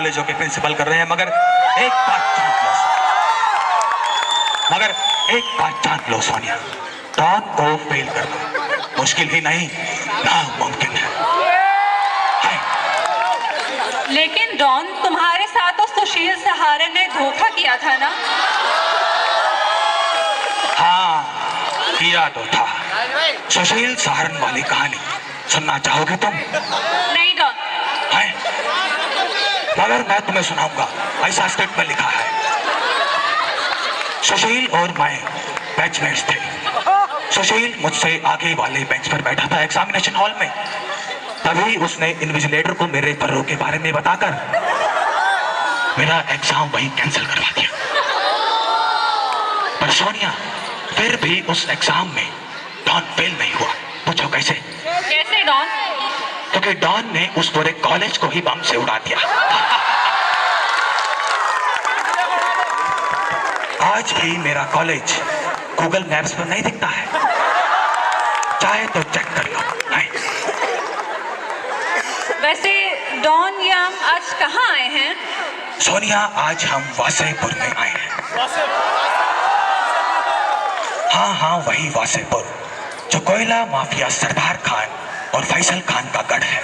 कॉलेजों के प्रिंसिपल कर रहे हैं, मगर एक बात जान लो सोनिया, डॉन को फेल करना मुश्किल ही नहीं नामुमकिन है। लेकिन डॉन, तुम्हारे साथ तो सुशील सहारे ने धोखा किया था ना? हाँ, किया तो था। सुशील सहारन वाली कहानी सुनना चाहोगे तुम? नहीं डॉन। है? मगर मैं तुम्हें सुनाऊंगा, ऐसा स्क्रिप्ट में लिखा है। सुशील और मैं बैचमेट्स थे। सुशील मुझसे आगे वाले बेंच पर बैठा था एग्जामिनेशन हॉल में। तभी उसने इन्विजिलेटर को मेरे पर्रों के बारे में बताकर मेरा एग्जाम वहीं कैंसिल करवा दिया। पर सोनिया, फिर भी उस एग्जाम में डॉन फेल नहीं हुआ। पूछो कैसे? कैसे डॉन? क्योंकि डॉन ने उस पूरे कॉलेज को ही बम से उड़ा दिया। आज भी मेरा कॉलेज गूगल मैप्स पर नहीं दिखता है, चाहे तो चेक कर लो। वैसे डॉन, ये हम आज कहाँ आए हैं? सोनिया, आज हम वासेपुर में आए हैं। हाँ, वही वासेपुर जो कोयला माफिया सरदार खान और फैसल खान का गढ़ है।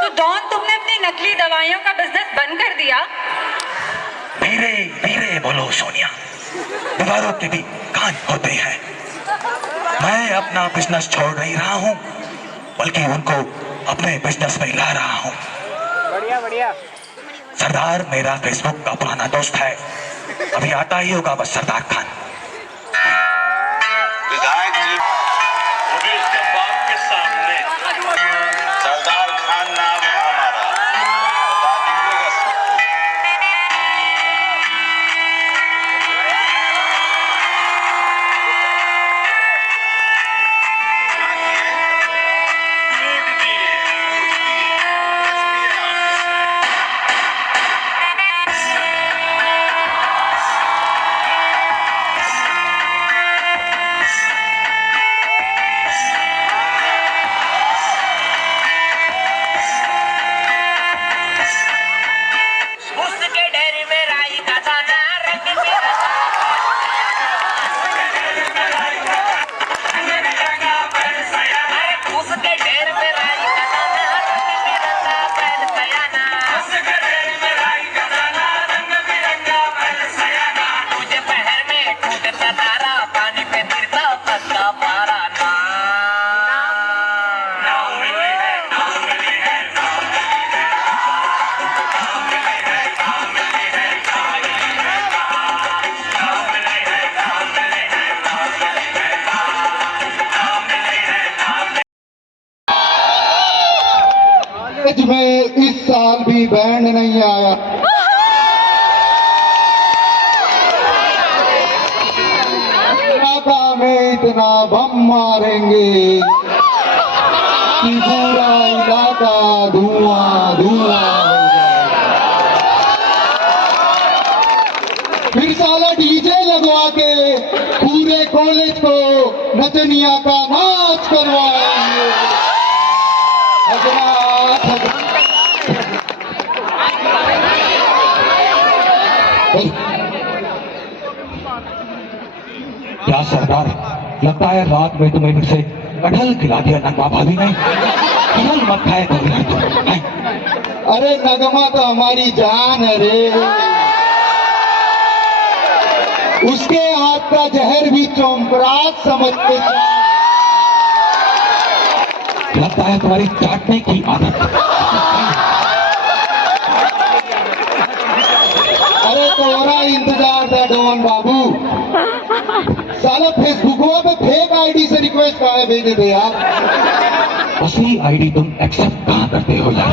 तो डॉन, तुमने अपनी नकली दवाइयों का बिजनेस बंद कर दिया? धीरे धीरे बोलो सोनिया, दीवारों के भी कान होते हैं। मैं अपना बिजनेस छोड़ नहीं रहा हूँ, बल्कि उनको अपने बिजनेस में ला रहा हूँ। बढ़िया। सरदार मेरा फेसबुक का पुराना दोस्त है, अभी आता ही होगा बस सरदार खान। विधायक जी, वो भी उसके बाप के सामने। सरदार खान नाम है हमारा, बता दीजिएगा सबको। में इस साल भी बैंड नहीं आया। इलाका में इतना बम मारेंगे कि पूरा इलाका धुआं धुआं हो जाएगा। फिर साला डीजे लगवा के पूरे कॉलेज को नचनिया का नाच करवाएंगे। क्या सरदार, लगता है रात में तुम्हें फिर से कटहल खिला दिया नगमा भाभी ने। कटहल मत खाए कभी यार तुम। अरे नगमा तो हमारी जान है रे, उसके हाथ का जहर भी चौंपरात समझ के। लगता है तुम्हारी चाटने की आदत। अरे तुम्हारा इंतजार था डॉन बाबू। साला फेसबुकवा पे फेक आईडी से रिक्वेस्ट कहाँ भेजे थे यार? असली आईडी तुम एक्सेप्ट कहाँ करते हो यार?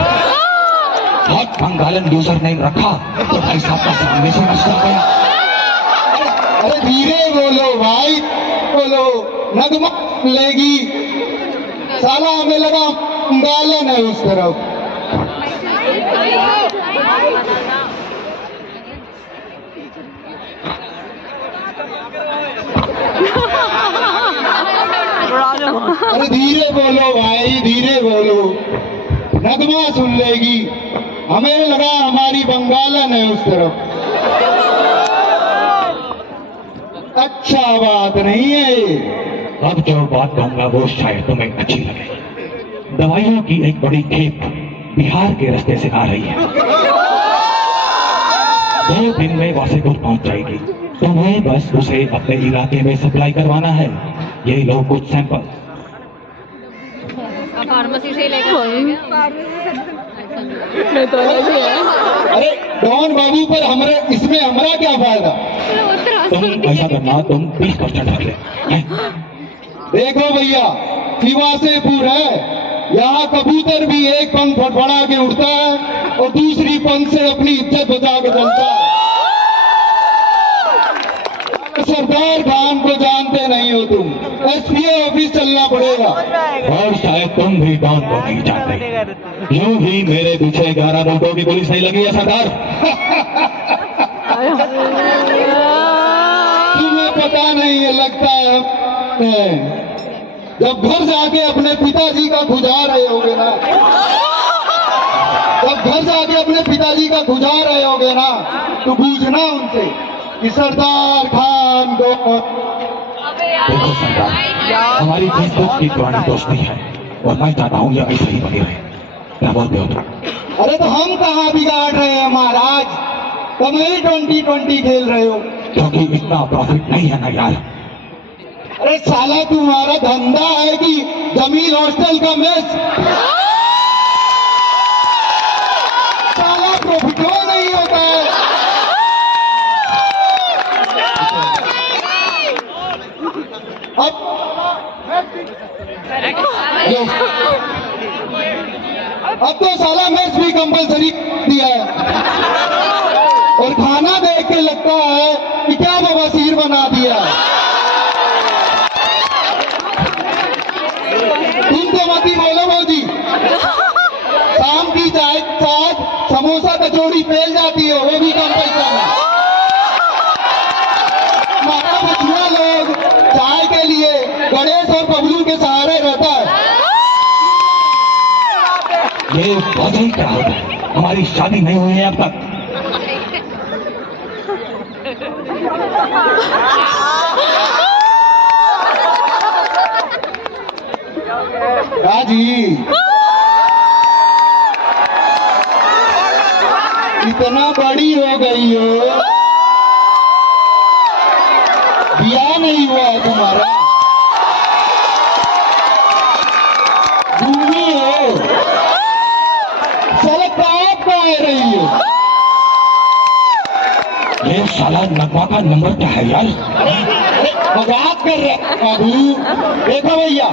हॉट बंगालन यूजर नेम रखा तो भाई साहब का सामने से मसला गया। अरे धीरे बोलो भाई, बोलो। नगमा लेगी, साला हमें लगा बंगालन है उस तरफ। अरे धीरे बोलो भाई, धीरे बोलो। नगमा सुन लेगी, हमें लगा हमारी बंगालन है उस तरफ। अच्छा बात नहीं है ये। अब जो बात कहूंगा वो शायद तुम्हें अच्छी लगे। दवाइयों की एक बड़ी खेप बिहार के रास्ते से आ रही है। 2 दिन में वासेपुर पहुंच जाएगी। तुम्हें बस उसे अपने इलाके में सप्लाई करवाना है। ये लो कुछ सैंपल। फार्मेसी से ही लेकर अरे डॉन बाबू पर हमारे इसमें हमारा क्या फायदा? तुम ऐसा करना, तुम 20% रख ले। हैं? देखो भैया, वासेपुर है, यहाँ कबूतर भी एक पंख फड़फड़ा के उड़ता है और दूसरी पंख से अपनी इज्जत बचा के चलता है। सरदार खान को जानते नहीं हो तुम, एसपीओ ऑफिस चलना पड़ेगा। और शायद तुम भी डॉन को नहीं जानते। यूं ही मेरे पीछे 11 लोगों की पुलिस नहीं लगी है सरदार। तुम्हें पता नहीं है, लगता है जब घर जाके अपने पिताजी का गुजार रहे होगे ना, जब घर जाके अपने पिताजी का गुजार रहे होगे ना, तो पूछना उनसे कि सरदार खान को। देखो सरदार, हमारी 20 दोस्त की पुरानी दोस्ती है और मैं चाहता हूँ ये ऐसे ही बनी रहे। क्या बोलते हो तुम? अरे तो हम कहाँ बिगाड़ रहे हैं महाराज, तुम ही 20-20 खेल रहे हो। क्योंकि इतना प्रॉफिट नहीं है ना यार। अरे साला तुम्हारा धंधा है कि जमीन हॉस्टल का मेस? साला प्रॉफिट नहीं होता है। अब तो साला मेस भी कंपलसरी दिया है और खाना देख के लगता है कि क्या बवासीर बना दिया। तुम तो मत ही बोलो मोदी, शाम की चाय के साथ समोसा कचौड़ी फैल जाती है, वो भी कम पैसा में। हमारा बचुआ लोग चाय के लिए गणेश और बबलू के सहारे रहता है। ये वजह क्या होता है? हमारी शादी नहीं हुई है अब तक। जी इतना बड़ी हो गई हो, बियाह नहीं हुआ है तुम्हारा, भूमि हो, साला कहाँ पे रही हो? ये साला नगमा का नंबर क्या है यार? मजाक कर रहे बाबू। देखो भैया,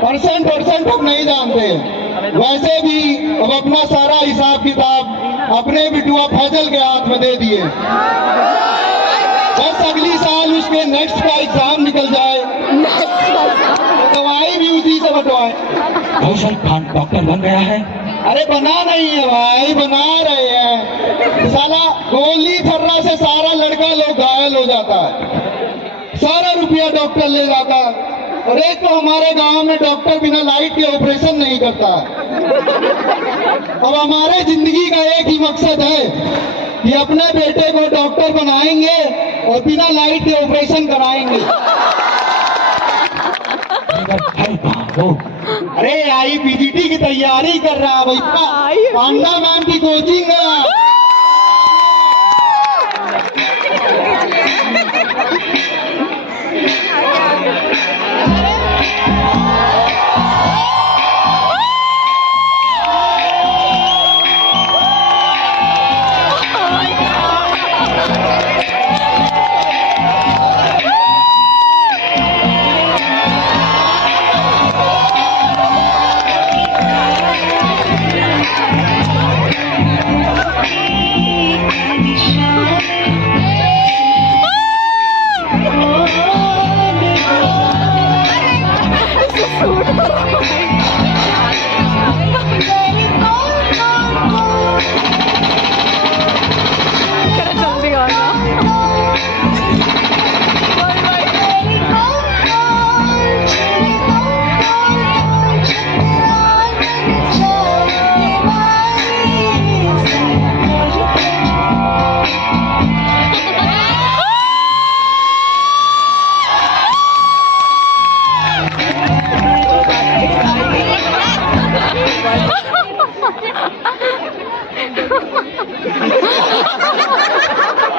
परसेंट हम नहीं जानते हैं। वैसे भी अब अपना सारा हिसाब किताब अपने बिटुआ फैजल के हाथ में दे दिए। बस अगली साल उसके नेक्स्ट का एग्जाम निकल जाए, दवाई भी उसी से बंटवाए। फैजल खान डॉक्टर बन गया है? अरे बना नहीं है भाई, बना रहे हैं। साला गोली फर्रा से सारा लड़का लोग घायल हो जाता है, सारा रुपया डॉक्टर ले जाता है। और एक तो हमारे गांव में डॉक्टर बिना लाइट के ऑपरेशन नहीं करता है। अब हमारे जिंदगी का एक ही मकसद है कि अपने बेटे को डॉक्टर बनाएंगे और बिना लाइट के ऑपरेशन कराएंगे। अरे IPGT की तैयारी कर रहा है भैया, पांडा मैम की कोचिंग है।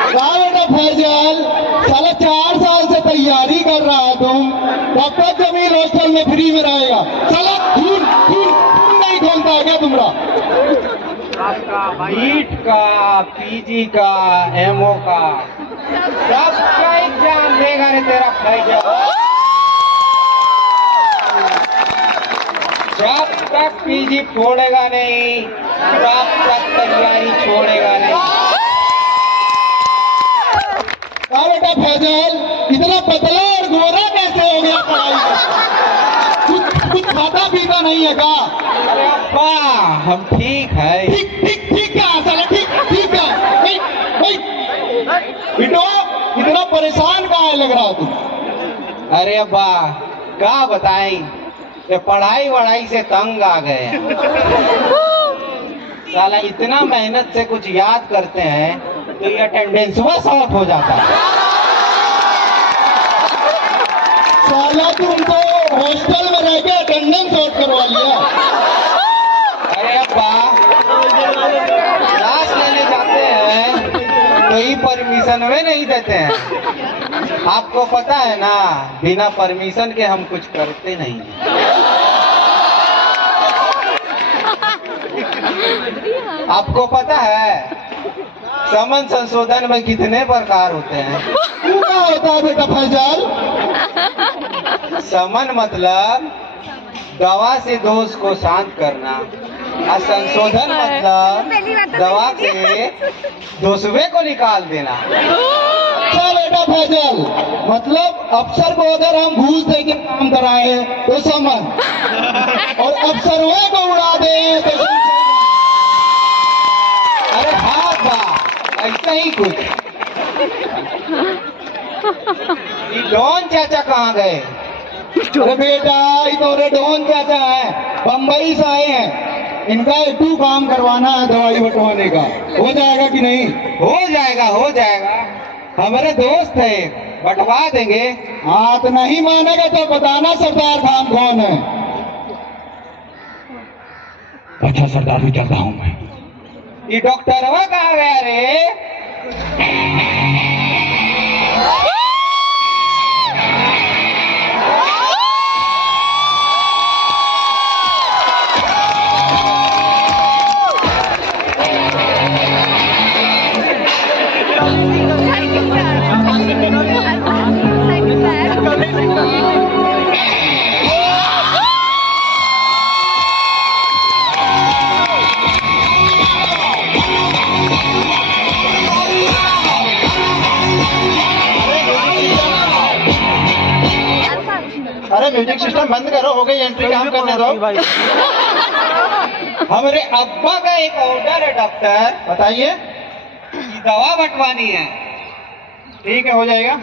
वाह बेटा फैजल, साला 4 साल से तैयारी कर रहा है तुम, तब तक जमीन हॉस्टल में फ्री में रहेगा। साला खून खून खून नहीं खोलता है क्या तुम्हारा? नीट का, पीजी का, एमओ का, सबका एग्जाम देगा रे तेरा फैजल। जब तक पीजी छोड़ेगा नहीं, तब तक तैयारी छोड़ेगा नहीं। वाह बेटा फैजल, इतना पतला और गोरा कैसे हो गया पढ़ाई में? कुछ खाता पीता नहीं है क्या? अरे अब्बा, हम ठीक है। ठीक ठीक ठीक क्या साला? ठीक ठीक है। बिटो, इतना परेशान कहाँ लग रहा तुम? अरे अब्बा, क्या बताएं, ये पढ़ाई वढ़ाई से तंग आ गए हैं। साला इतना मेहनत से कुछ याद करते हैं तो ये अटेंडेंस शॉर्ट हो जाता है। साला तुमको हॉस्टल में रह के अटेंडेंस शॉर्ट करवा लिया। अरे अब्बा, क्लास लेने जाते हैं तो ही परमिशन में नहीं देते हैं। आपको पता है ना, बिना परमिशन के हम कुछ करते नहीं हैं। आपको पता है समन संशोधन में कितने प्रकार होते हैं? क्या होता है बेटा फैजल? समन मतलब दवा से दोष को शांत करना, और संशोधन मतलब दवा से दोषवे को निकाल देना। अच्छा बेटा फैजल, मतलब अफसर को अगर हम घूस दे के काम कराए तो समन, और अफसरों को उड़ा दे तो अरे हाँ बा, ऐसा ही कुछ। ये डॉन चाचा कहाँ गए? अरे बेटा, ये तो रे डॉन चाचा है, बम्बई से आए हैं। इनका एक काम करवाना है दवाई बंटवाने का, हो जाएगा कि नहीं? हो जाएगा, हो जाएगा। हमारे दोस्त है, बंटवा देंगे। हाँ तो नहीं मानेगा तो बताना सरदार खान कौन है। अच्छा सरदार भी चलता हूँ मैं। ये डॉक्टरवा कहाँ गया रे? अरे म्यूजिक सिस्टम बंद करो, हो गई एंट्री, काम करने दो। हमारे अब्बा का एक ऑर्डर है डॉक्टर, बताइए। कि दवा बंटवानी है। ठीक है, हो जाएगा।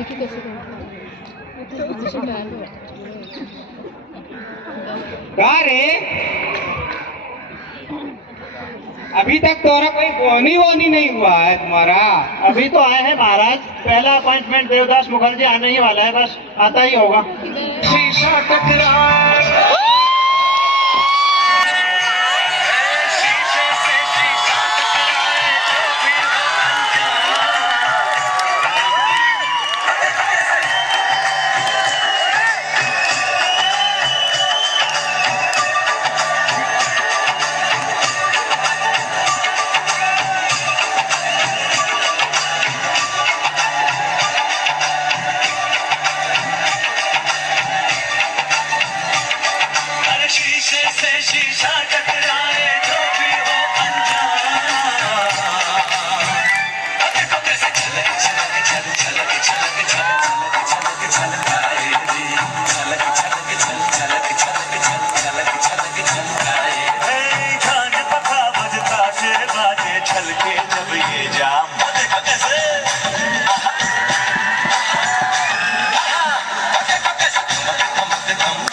कहाँ रे? अभी तक तोरा कोई बोनी वोनी नहीं हुआ है तुम्हारा? अभी तो आए हैं महाराज, पहला अपॉइंटमेंट देवदास मुखर्जी आने ही वाला है, बस आता ही होगा। शीशा टकराए, शीशे से शीशा टकराए, जो भी हो अरे शीशे से शीशा टकराए, जो भी हो अनजान। देखो कैसे छलक छलक छल छलक छलक छल छलक छलक छलकाए रे, छलक छलक छल छलक छलक छल छलक छलक छलकाए रे। झांझ पखा बजता से बाजे छलके जब ये जाम। देखो कैसे देखो कैसे धमक धमक धम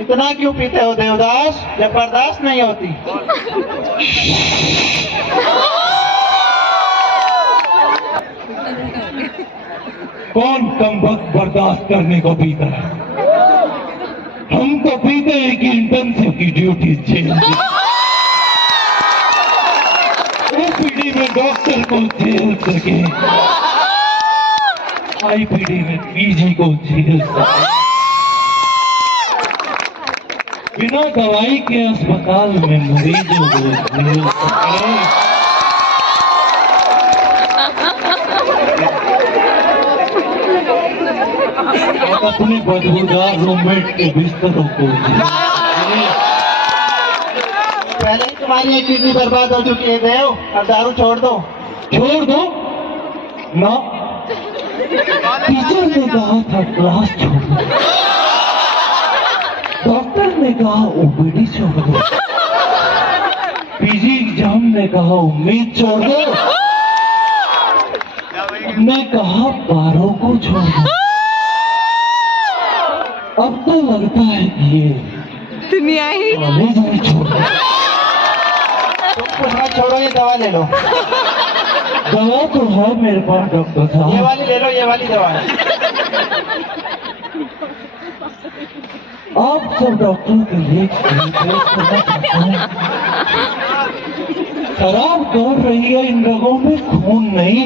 इतना क्यों पीते हो देवदास, जब बर्दाश्त नहीं होती? कौन कम वक्त बर्दाश्त करने को पीता है? हम तो पीते हैं कि इंटर्नशिप की ड्यूटी झेल ओपीडी में डॉक्टर को झेल सके, आईपीडी में पीजी को झेल सके, बिना दवाई के अस्पताल में मरीजों को झेल सके। अपने बदबूदार रूममेट के बिस्तरों को पहले ही तुम्हारी एक किडनी बर्बाद हो चुकी है देव, अब दारू छोड़ दो। छोड़ दो ना, टीचर ने कहा था क्लास छोड़ दो, डॉक्टर ने कहा ओपीडी छोड़ दो, पीजी एग्जाम ने कहा उम्मीद छोड़ दो, ने कहा बारों को छोड़ दो। अब तो लगता है कि ये दुनिया ही कॉलेज में छोड़ दो। तुम कुछ मत छोड़ो, ये दवा ले लो। दवा तो है मेरे पास डॉक्टर ये साहब। वाली ले लो, ये वाली दवा है। आप सब डॉक्टरों के लिए रिक्वेस्ट करना चाहता हूँ, शराब दौड़ रही है इन रगों में, खून नहीं।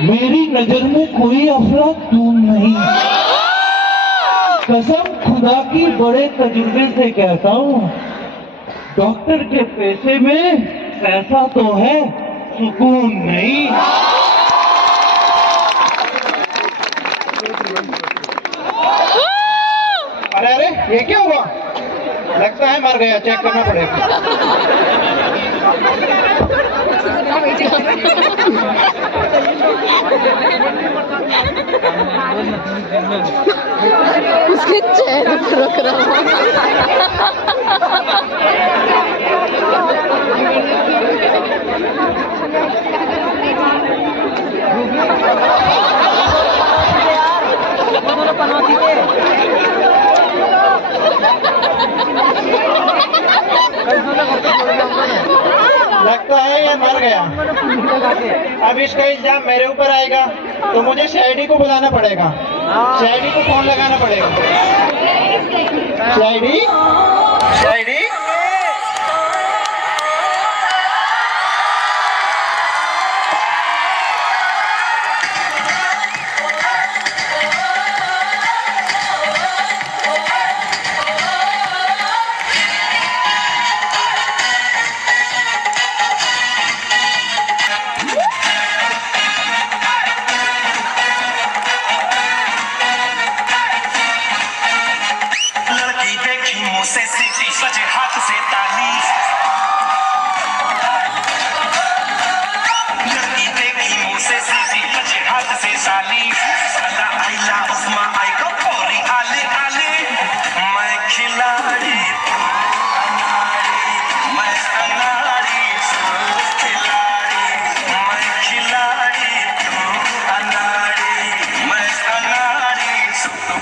मेरी नजर में कोई अफरा-तून नहीं। कसम खुदा की बड़े तजुर्बे से कहता हूँ, डॉक्टर के पैसे में पैसा तो है, सुकून नहीं। अरे अरे, ये क्या हुआ? लगता है मर गया, चेक करना पड़ेगा। उसके चेहरे पर रख रहा लगता है ये मर गया। अब इसका इल्जाम मेरे ऊपर आएगा तो मुझे सीआईडी को बुलाना पड़ेगा, सीआईडी को फोन लगाना पड़ेगा। सीआईडी, सीआईडी, से सीटी बजे हाथ से ताली, लड़की देखी मुँह से सीटी बजे हाथ से ताली। अला आइला उस्मा आई को पोरी आले आले, मैं खिलाड़ी मैं अनाड़ी, खिलाड़ी मैं खिलाड़ी, अनाड़ी मैं अनाड़ी, तो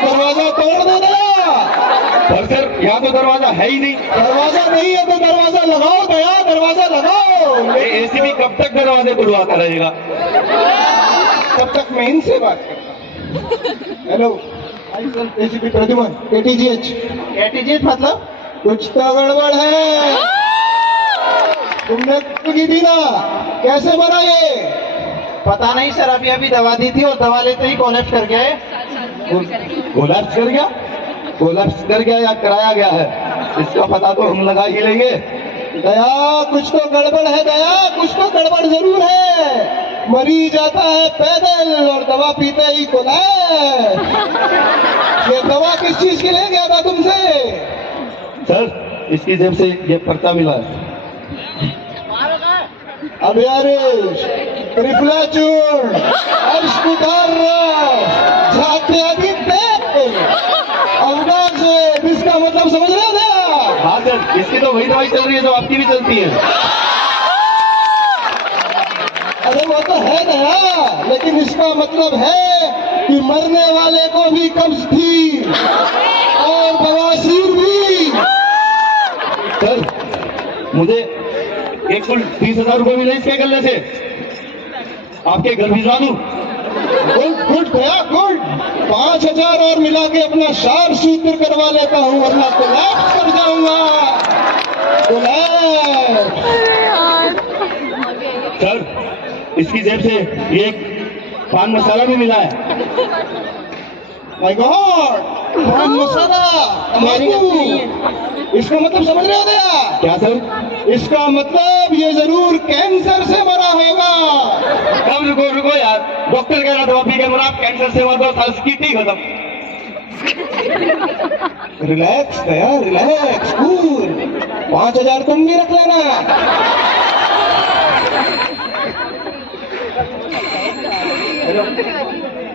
दरवाजा तोड़ दो दया। पर सर यहाँ तो दरवाजा है ही नहीं। दरवाजा नहीं है तो दरवाजा लगाओ दया, दरवाजा लगाओ। एसी भी कब तक दरवाजे खुलवाता रहेगा? तब तक मैं इनसे बात करता हूँ। Hello, ACP Pradyuman, ATGH. ATGH मतलब? कुछ तो गड़बड़ है। तुमने की थी ना, कैसे मरा ये? पता नहीं सर, अभी अभी दवा दी थी और दवा लेते ही कोलैप्स कर गया है। कोलैप्स कर गया? कोलैप्स कर गया या कराया गया है, इसका पता तो हम लगा ही लेंगे। दया, कुछ तो गड़बड़ है दया, कुछ तो गड़बड़ जरूर है। मरीज जाता है पैदल और दवा पीते ही कोलैप्स। ये दवा किस चीज के लिए गया था तुमसे? सर, इसकी जेब से ये पर्चा मिला है। अभ्यारेश त्रिफलाचूर्ण अर्शकुटार झात्यादित्य अवकाश इसका मतलब समझ रहे थे? हाँ सर, इसकी तो वही दवाई चल रही है जो आपकी भी चलती है। अरे वो तो है नया, लेकिन इसका मतलब है कि मरने वाले को भी कब्ज थी और बवासीर भी। सर मुझे एक कुल 30,000 रुपए मिले इसके गले से, आपके घर भिजवा दूं? गुड गुड गया गुड। 5,000 और मिला के अपना शार सूत्र करवा लेता हूँ, वरना कोलैप्स कर जाऊंगा। कोलैप्स। सर इसकी जेब से ये एक पान मसाला भी मिला है। माय गॉड, पान मसाला, तंबाकू। इसका मतलब समझ रहे हो क्या? क्या सर? इसका मतलब ये जरूर कैंसर से मरा होगा। कब रुको रुको यार, डॉक्टर कह रहा था अभी के आप कैंसर से मर गए, साल की ठीक खत्म। रिलैक्स गया, रिलैक्स, कूल। 5,000 तुम भी रख लेना।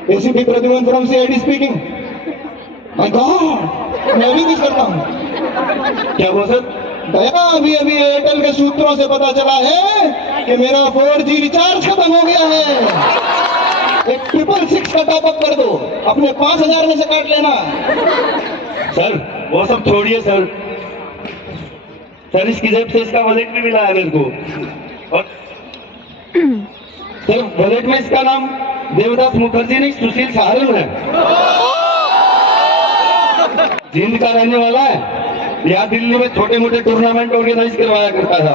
ACP Pradyuman from CID speaking. My God, मैं भी कुछ करता हूँ। क्या हुआ सर? दया, अभी अभी एयरटेल के सूत्रों से पता चला है कि मेरा 4G रिचार्ज खत्म हो गया है। एक 666 का टॉपअप कर दो, अपने 5,000 में से काट लेना। सर वो सब छोड़िए सर। सर इसकी जेब से इसका वॉलेट भी मिला है मेरे को। और सर वॉलेट में इसका नाम देवदास मुखर्जी नहीं, सुशील सहारण है। जींद का रहने वाला है, यहाँ दिल्ली में छोटे मोटे टूर्नामेंट ऑर्गेनाइज करवाया करता था।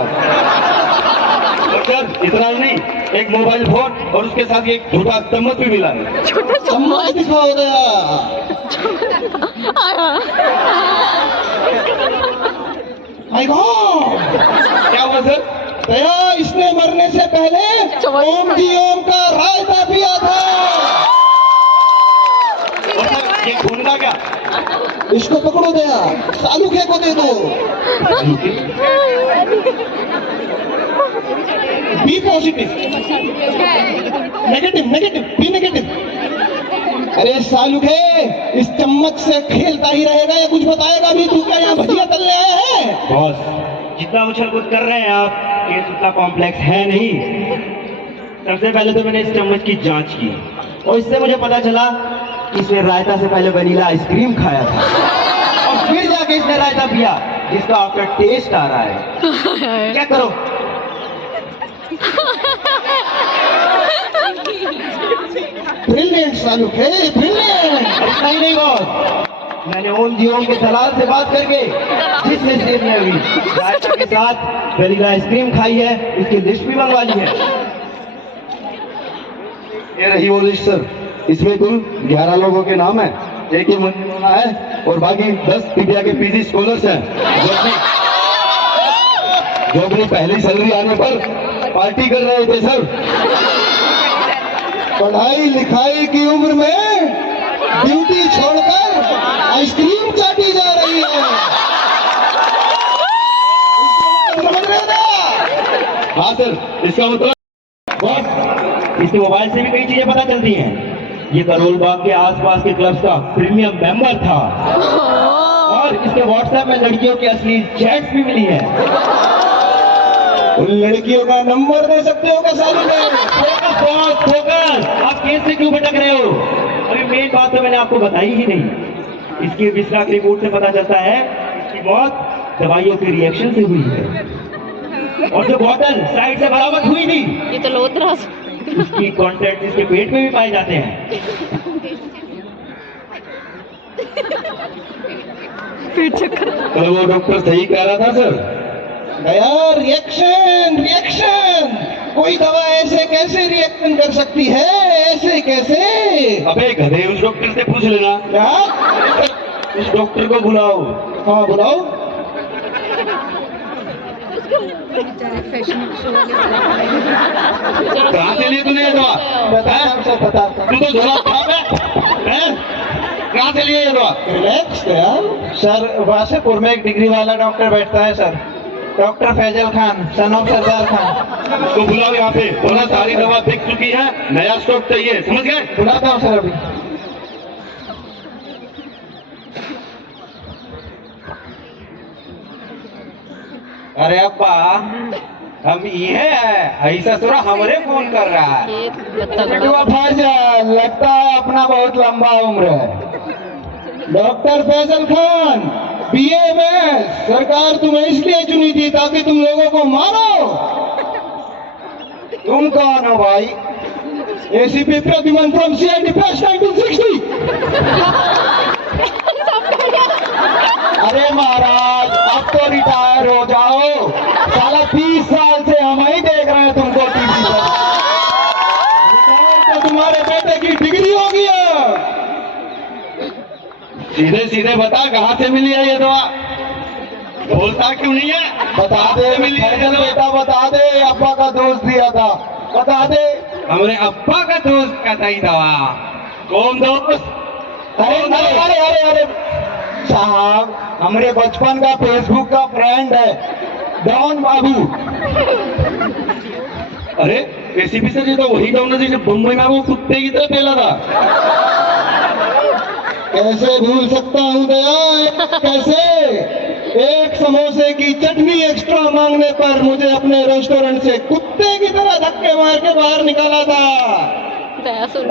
और सर इतना ही नहीं, एक मोबाइल फोन और उसके साथ एक झूठा चम्मच भी मिला है। चम्मच दिखाओ गया। माय गॉड, क्या हुआ सर? दया, इसने मरने से पहले ओम जी ओम का रायता पिया था। और सर ये खून का क्या? इसको पकड़ो दया, सालूखे को दे दो। B positive, negative negative, B negative. अरे सालूखे, इस चम्मच से खेलता ही रहेगा या कुछ बताएगा भी? तू क्या यहाँ भजिया तलने आया है? बॉस जितना उछल कूद कर रहे हैं आप, केस उतना कॉम्प्लेक्स है नहीं। सबसे पहले तो मैंने इस चम्मच की जांच की और इससे मुझे पता चला कि इसने रायता से पहले वनीला आइसक्रीम खाया था और फिर जाके इसने रायता पिया जिसका आपका टेस्ट आ रहा है। क्या करो? Brilliant Salunkhe, brilliant. इतना ही नहीं बॉस, मैंने ओम जी ओम के दलाल से बात करके जिसने सेव में हुई रायता के साथ वनीला आइसक्रीम खाई है, इसकी लिस्ट भी मंगवा ली है। ये रही वो लिस्ट सर, इसमें कुल 11 लोगों के नाम है, एक ही मुन्ना है और बाकी 10 पीटीआई के पीजी स्कॉलर्स हैं जो अपनी पहली सैलरी आने पर पार्टी कर रहे थे सर। पढ़ाई लिखाई की उम्र में ड्यूटी छोड़कर आइसक्रीम चाटी जा रही है। समझ रहे थे? हाँ सर, इसका मतलब बॉस इसके मोबाइल से भी कई चीजें पता चलती हैं। ये करोल बाग के आसपास के क्लब्स का प्रीमियम मेंबर था और इसके व्हाट्सएप में लड़कियों की असली चैट्स भी मिली है। उन लड़कियों का नंबर दे सकते हो क्या सालूखे? Focus boss, focus. आप केस से क्यों भटक रहे हो? अभी मेन बात तो मैंने आपको बताई ही नहीं। इसकी विस्तार रिपोर्ट से पता चलता है कि मौत दवाइयों के रिएक्शन से हुई है और जो बॉटल साइड से बरामद हुई थी ये तो लोतरा उसकी कॉन्टेंट इसके पेट में भी पाए जाते हैं। पेट चक्कर। तो वो डॉक्टर सही कह रहा था सर। यार रिएक्शन, रिएक्शन। कोई दवा ऐसे कैसे रिएक्शन कर सकती है? ऐसे कैसे? अबे गधे, उस डॉक्टर से पूछ लेना। क्या? उस डॉक्टर को बुलाओ। हाँ बुलाओ। कहाँ से लिए तूने ये दवा? बता सर, बता। तू तो झोला खराब है, हैं? कहाँ से लिए ये दवा? रिलैक्स यार। सर वासेपुर में एक डिग्री वाला डॉक्टर बैठता है sir. Doctor Faizal Khan son of Sardar Khan. तो बुलाओ यहाँ पे, बोला सारी दवा बिक चुकी है, नया स्टॉक चाहिए, समझ गए? बुलाता हूँ सर अभी। अरे अब्बा हम ये है, ऐसा सुरा हमरे फोन कर रहा है। बेटुआ फैजल, लगता है अपना बहुत लंबा उम्र है। डॉक्टर फैजल खान BAMS, सरकार तुम्हें इसलिए चुनी थी ताकि तुम लोगों को मारो। तुम कौन हो भाई? ACP Pradyuman from CID Flash 1960। अरे महाराज अब तो रिटायर हो जाओ, साला 30 साल से हम ही देख रहे हैं तुमको टीवी पर। रिटायर तो तुम्हारे बेटे की डिग्री होगी अब। सीधे सीधे बता कहाँ से मिली है ये दवा, बोलता क्यों नहीं है? बता दे मिली है ये फैजल दवा? बेटा, बता दे। अब्बा का दोस्त दिया था, बता दे। हमारे अब्बा का दोस्त का था दवा। कौन दोस्त? अरे अरे अरे अरे अरे साहब, हमारे बचपन का फेसबुक का फ्रेंड है डॉन बाबू। अरे ACP सर, ये तो वही डाउन है जो बम्बई में वो कुत्ते की तरह पेला था। कैसे भूल सकता हूँ दया, कैसे? एक समोसे की चटनी एक्स्ट्रा मांगने पर मुझे अपने रेस्टोरेंट से कुत्ते की तरह धक्के मार के बाहर निकाला था।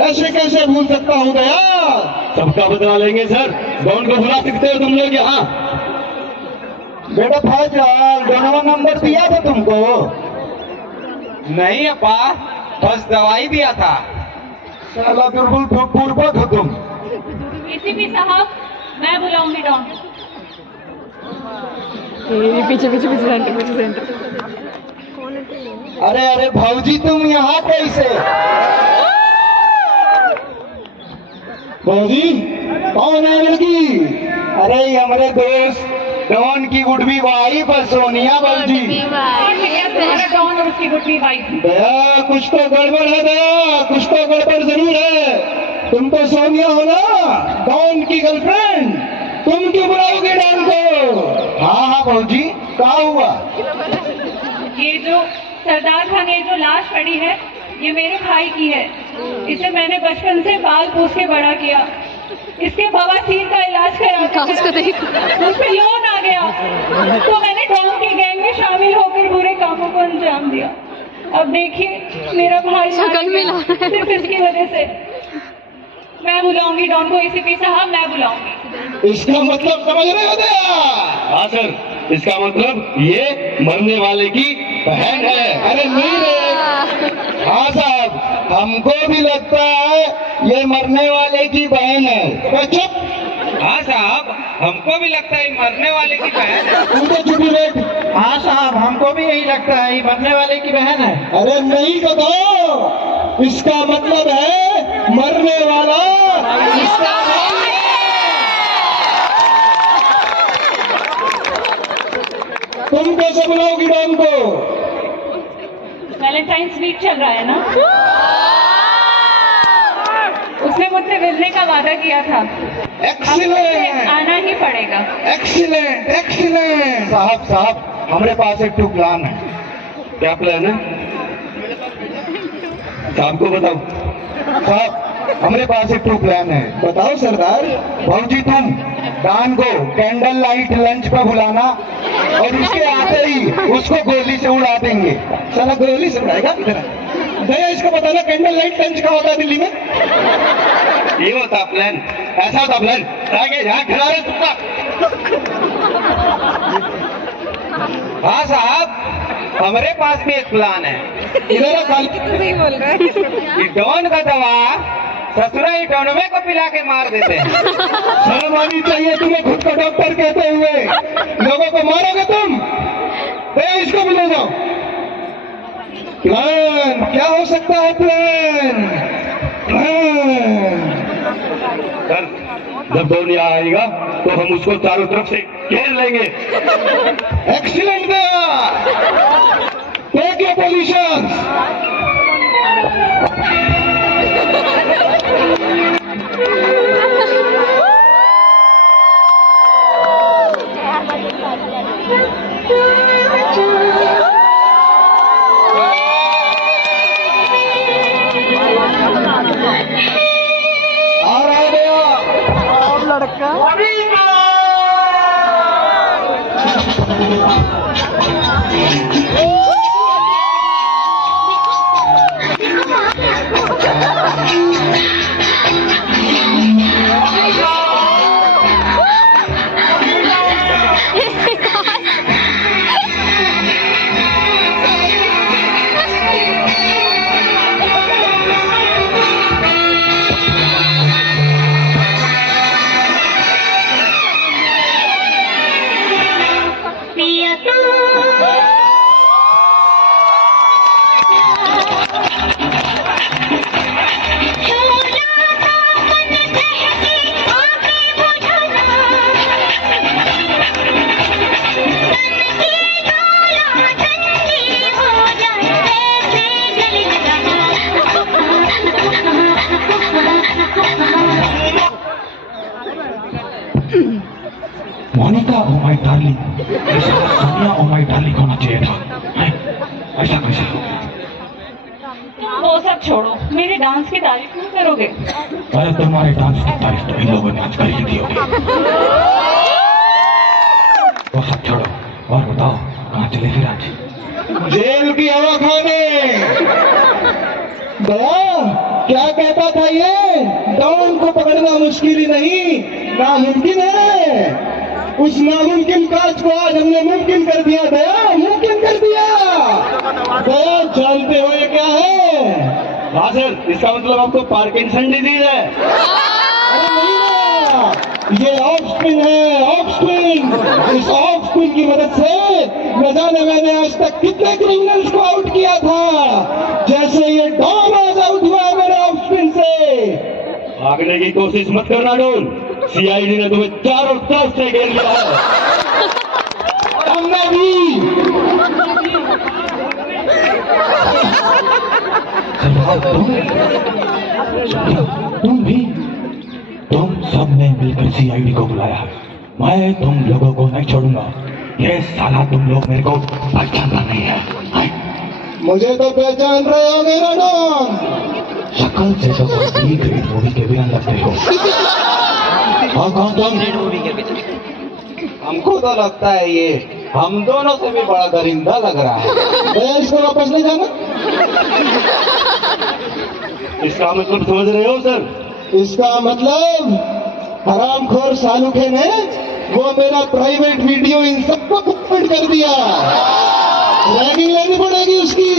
ऐसे कैसे भूल सकता हूँ दया? सबका बदला लेंगे सर, डॉन को बुला सकते हो तुम लोग यहाँ? बेटा फैजल, डोनवा नंबर दिया था तुमको? नहीं अब्बा, बस दवाई दिया था। साला बिल्कुल पूर्वक हो तुम। ACP साहब, मैं बुलाऊंगी डॉन। पीछे पीछे पीछे सेंटर, पीछे सेंटर। अरे अरे भाऊजी, तुम यहाँ कैसे? भाऊजी कौन है लड़की? अरे ये हमारे दोस्त डॉन की गुडबी वाइफ है सोनिया भाऊजी। डॉन और उसकी गुड वाइफ। दया कुछ तो गड़बड़ है, दया कुछ तो गड़बड़ जरूर है। तुम तो सोनिया हो ना, डॉन की गर्लफ्रेंड। तुम क्यों बुलाओगे डॉन को? हाँ हाँ भाऊजी, क्या हुआ? ये जो सरदार खान ने जो लाश पड़ी है, ये मेरे भाई की है। इसे मैंने बचपन से पाल पोस के बड़ा किया। इसके बवासीर का इलाज करा, उस पे लोन आ गया, तो मैंने डॉन की गैंग में शामिल होकर बुरे कामों को अंजाम दिया। अब देखिए मेरा भाई सिर्फ इसकी वजह से। मैं बुलाऊंगी डॉन को। ACP साहब, मैं बुलाऊंगी। इसका मतलब समझ रहे हो दया? हाँ सर, इसका मतलब ये मरने वाले की बहन है। अरे नहीं रे। हाँ साहब, हमको भी लगता है ये मरने वाले की बहन है। तो चुप। हाँ साहब, हमको भी लगता है मरने वाले की बहन है। तुम तो चुप ही बैठ। हाँ साहब, हमको भी यही लगता है ये मरने वाले की बहन है। अरे नहीं तो दो, इसका मतलब है मरने वाला इसका भाई है। तुम कैसे बुलाओगी डॉन को? वैलेंटाइंस वीक चल रहा है ना, उसने मुझसे मिलने का वादा किया था। एक्सीलेंट, आना ही पड़ेगा। Excellent, excellent. साहब साहब, हमारे पास एक टू प्लान है। क्या प्लान है? साहब को बताओ। साहब, हमारे पास एक टू प्लान है। बताओ सरदार। भाऊजी, तुम डॉन को कैंडल लाइट लंच पर बुलाना और उसके आते ही उसको गोली से उड़ा देंगे। साला गोली से उड़ाएगा इधर। भैया इसको बताना कैंडल लाइट लंच का होता है दिल्ली में। ये होता प्लान, ऐसा होता प्लान। आगे यहाँ खड़ा रहे तुमका। हाँ साहब, हमारे पास भी एक प्लान है। इधर खाली कि डॉन का दवा ससुरा ही डॉनवे को पिला के मार देते हैं। शर्म आनी चाहिए तुम्हें खुद को डॉक्टर कहते हुए। लोगों को मारोगे तुम? भैया इसको भी ले जाओ। प्लान क्या हो सकता है? प्लान सर, जब डॉन यहाँ आएगा तो हम उसको चारों तरफ से घेर लेंगे। एक्सीलेंट गया। Take your position. ऐसा कैसे हो गया? तुम वो सब छोड़ो, मेरे डांस की तारीफ क्यों करोगे? अरे तुम्हारे डांस की तारीफ तो इन लोगों ने आज कर ही दी होगी। वो सब छोड़ो और बताओ कहाँ चले फिर आज? जेल की हवा खाने। दया क्या कहता था ये, डॉन को पकड़ना मुश्किल ही नहीं नामुमकिन है। उस नामुमकिन काज को आज हमने मुमकिन कर दिया। दया मुमकिन कर दिया। दया जानते हो ये क्या है? हाँ सर, इसका मतलब आपको पार्किंसन डिजीज है। अरे नहीं ना, ये ऑफ स्पिन है, ऑफ स्पिन। इस ऑफ स्पिन की मदद से न जाने मैंने आज तक कितने क्रिमिनल्स को आउट किया था, जैसे ये डॉन आज आउट हुआ है मेरे ऑफ स्पिन से। भागने की कोशिश मत करना डॉन, सीआईडी ने तुम्हें चारों तरफ से घेर लिया है। और हमने भी। तुम भी, तुम सबने मिलकर सीआईडी को बुलाया है। मैं तुम लोगों को नहीं छोड़ूंगा। ये साला तुम लोग मेरे को पहचानता नहीं है। मुझे तो पहचान रहे हो मेरा डॉन। शक्ल से तो बी ग्रेड मूवी के विलन लगते हो। और कौन तुम? हमको तो लगता है ये हम दोनों से भी बड़ा दरिंदा लग रहा है। भैया इसको वापस ले जाना। इसका मतलब समझ रहे हो सर? इसका मतलब हरामखोर सालुखे ने वो मेरा प्राइवेट वीडियो इन सबको फॉरवर्ड कर दिया। रैगिंग लेनी पड़ेगी उसकी।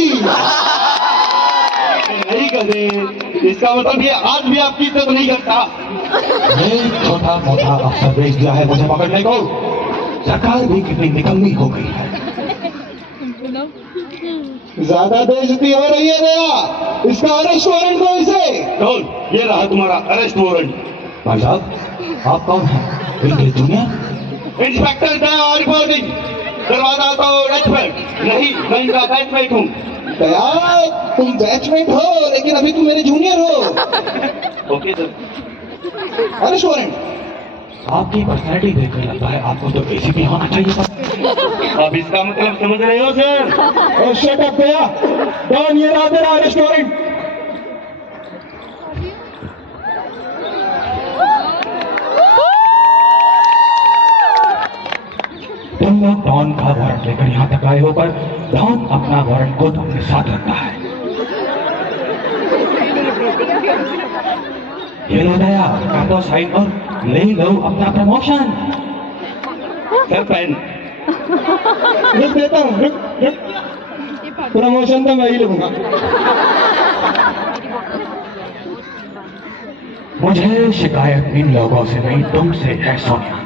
नहीं कर दे, इसका मतलब ये आज भी आपकी इज्जत नहीं करता। ये छोटा मोटा अफसर भेज दिया है मुझे पकड़ने को। सरकार भी कितनी निकम्मी हो गई है। ज्यादा बेइज्जती हो रही है दया। इसका अरेस्ट वारंट दो इसे। डॉन, ये रहा तुम्हारा अरेस्ट वारंट। भाई साहब, आप कौन हैं? इनके जूनियर? इंस्पेक्टर दया रिपोर्टिंग। दरवाजा तो बैचमेट नहीं, मैं इनका बैचमेट हूँ। दया तुम बैचमेट हो, लेकिन अभी तुम मेरे जूनियर हो। Okay sir. Arrest warrant. आपकी पर्सनैलिटी देखकर लगता है आपको तो एसीपी होना चाहिए था। अब इसका मतलब समझ रहे हो सर? और शट अप दया। डॉन ये रहा तेरा अरेस्ट वारंट। तुम लोग डॉन का वारंट लेकर यहाँ तक आए हो, पर डॉन अपना वारंट खुद अपने साथ रखता है। ये लो दया, कर दो साइन और ले लो अपना प्रमोशन। Sir pen. रुक देता हूँ, रुक। प्रमोशन तो मैं ही लूंगा। मुझे शिकायत इन लोगों से नहीं तुमसे है सोनिया।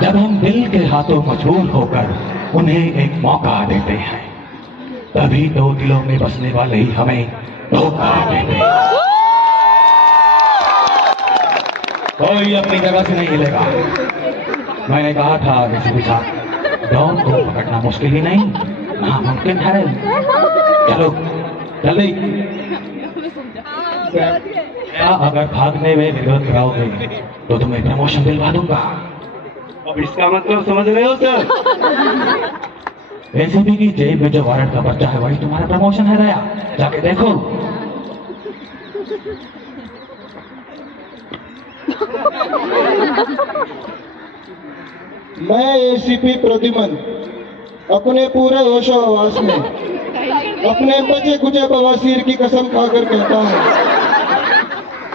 जब हम दिल के हाथों मजबूर होकर उन्हें एक मौका देते हैं, तभी तो दिलों में बसने वाले ही हमें धोखा देते हैं। कोई अपनी जगह से नहीं हिलेगा। मैंने कहा था एसीपी साहब, डॉन को पकड़ना मुश्किल ही नहीं, नामुमकिन है। चलो जल्दी। क्या अगर भागने में विरोध कराओगे तो तुम्हें प्रमोशन दिलवा दूंगा। अब इसका मतलब समझ रहे हो सर? एसीपी की जेब में जो वारंट का पर्चा है वही तुम्हारा प्रमोशन है दया, जाके देखो। मैं एसीपी प्रद्युमन अपने पूरे होशो हवास में अपने बचे कुचे बवासीर की कसम खाकर कहता हूं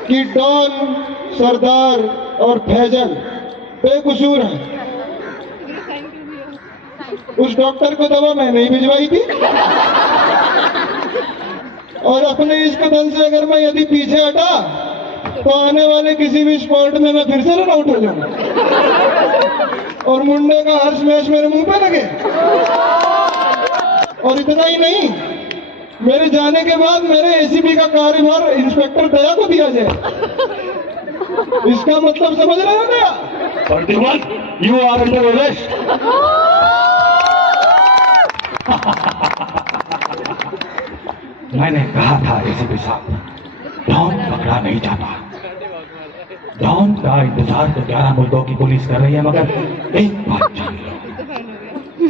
कि डॉन, सरदार और फैजल बेकसूर है। उस डॉक्टर को दवा मैंने ही भिजवाई थी, और अपने इस कदम से अगर मैं यदि पीछे हटा तो आने वाले किसी भी स्पॉट में मैं फिर से रन आउट हो जाऊंगा और मुंडे का हर स्मैश मेरे मुंह पे लगे। और इतना ही नहीं, मेरे जाने के बाद मेरे एसीपी का कार्यभार इंस्पेक्टर दया को दिया जाए। इसका मतलब समझ रहे हो Daya? Pradyuman, you are under arrest. मैंने कहा था एसीपी साहब, डॉन पकड़ा नहीं जाता। डॉन का इंतजार तो 11 मुल्कों की पुलिस कर रही है, मगर एक बात जान लो,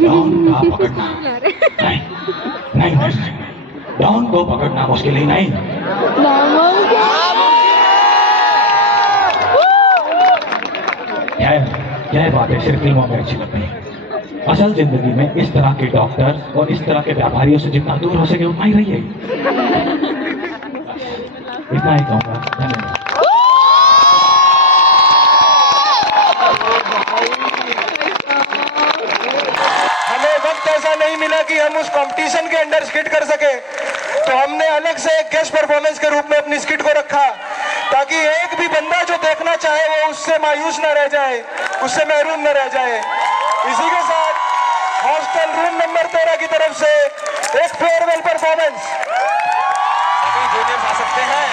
डॉन का पकड़ना नहीं नहीं नहीं, डॉन को पकड़ना मुश्किल ही नहीं। यह बातें सिर्फ फिल्मों में अच्छी लगती हैं। असल जिंदगी में इस तरह के डॉक्टर्स और इस तरह के व्यापारियों से जितना दूर हो सके उतना ही रहिए। इतना ही कहूँगा, धन्यवाद। हमें वक्त ऐसा नहीं मिला कि हम उस कंपटीशन के अंदर स्किट कर सके, तो हमने अलग से एक गेस्ट परफॉर्मेंस के रूप में अपनी स्किट को रखा, ताकि एक भी बंदा जो देखना चाहे वो उससे मायूस न रह जाए, उससे महरूम न रह जाए। इसी के साथ हॉस्टल रूम नंबर 13 की तरफ से एक फेयरवेल परफॉर्मेंस। जूनियर आ सकते हैं।